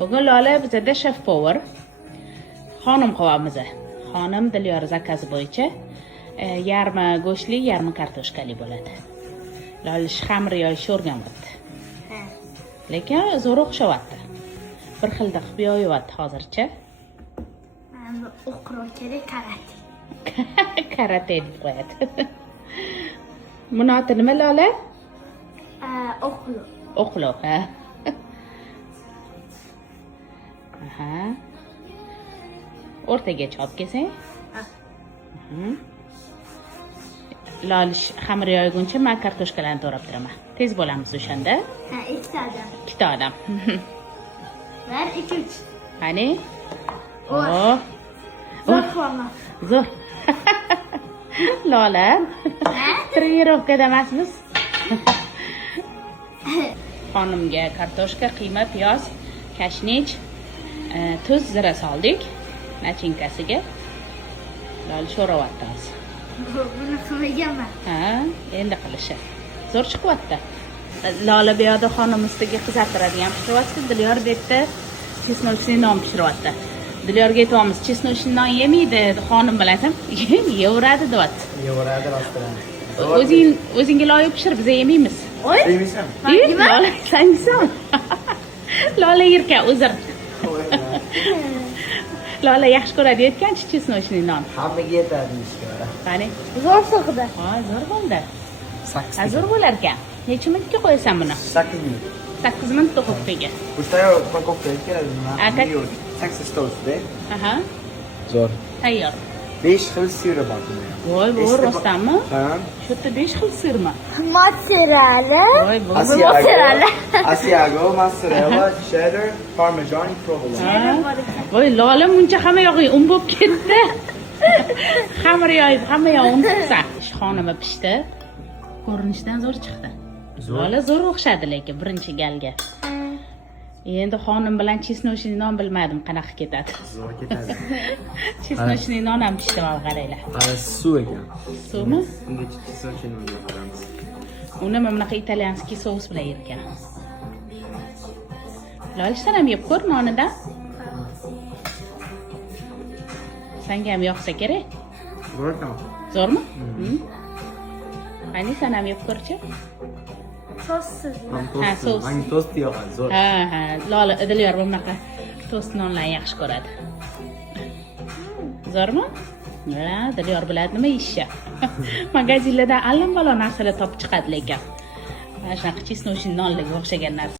Bugun Lola bizada chef power. Xonim qilyapmiz. Xonim Dilyor zakazi bo'yicha yarmi go'shtli, yarmi kartoshkali bo'ladi. Lola xamir sho'rgan bo'ldi. Ha. Lekin zo'r o'xshayapti. Bir xilda qilib yoyapti hozircha. Endi o'qiro kerak karate. Karate deb qo'yadi. Buni oti nima Lola? O'qilo. O'qloq, ha. Aha. O'rtaga chop kesang. Ha. Lolish xamir yoyguncha men kartoshkalarni to'rab turaman. Tez bo'lamiz o'shanda. Ha, ikkita odam. Ikkita odam. 1, 2, 3. Qani? Oh. Zo'r forma. Zo'r. Lola. Ha? Trenirovkada emasmiz. Xonimga kartoshka, qiyma, piyoz, kashnich, tuz, zira soldik nachinkasiga. Lola sho'rayapti hozir. Buni qilmaganman. Ha, endi qilishi. Zo'r chiqyapti. Lola bu yoqda xonim ustiga qizartiradigan pishiryapti. Dilyor bu yerda chesnochniy non pishiryapti. Dilyorga aytyapmiz, chesnochniy non yemaydi, xonim bilan yeveradi deyapti. Yevradi rostdan. O'zingga loyiq pishir, biz yemaymiz. Oy. Yeymisan? Lola, sangisan. Lola yirka, uzr. Lola yaxshi ko'radi aytganchi chesnochniy non. Hammaga yetadi ishga. Qani? Zo'r sig'di. Ha, zo'r bo'ldi. 8 Zo'r bo'lar ekan. Necha minutga qo'yasan buni? 8 minut. 8 minut duxovkaga. Пустая упаковка keladi. А как? Saksiz to'g'risida. Aha, Zo'r. tayyor. 5 xil siri bor bunda. Voy, bu rostdanmi? Ha. Shu yerda 5 xil sirmi? Mozzarella. Voy, bu. Mozzarella. Asiago, mozzarella, cheddar, parmesan, provolone. Voy, Lola muncha hamma yog'i un bo'lib ketdi. Xamir yoyib, hamma yog'i un qilsa. Xonima pishdi. Ko'rinishdan zo'r chiqdi. Lola zo'r o'xshadi lekin birinchi galga. Endi xonim bilan chesnochniy non bilmadim qanaqa ketadi. Zo'r ketadi. Chesnochniy non ham pishdi, mana qaranglar. Hali suv ekan. Suvmi? Unga chesnochniy non qo'yamiz. Uni mana bunaqa italyanskiy sous bilan yerkan. Lolishdan ham yeb ko'r nonidan. Senga ham yoqsa kerak. Zo'r ekan. Zo'rmi? Qani sen ham yeb ko'rchi? Sossiz. Ha, sos. Menga tost yoqadi, zo'r. Ha, Lola, Dilyor bunaqa tost nonlarni yaxshi ko'radi. Zo'rmi? Ha, Dilyor biladi nima yeyishni. Magazinlarda allambalo narsalar topib chiqadi lekin. Mana shunaqa chesnochniy nonlarga o'xshagan narsa.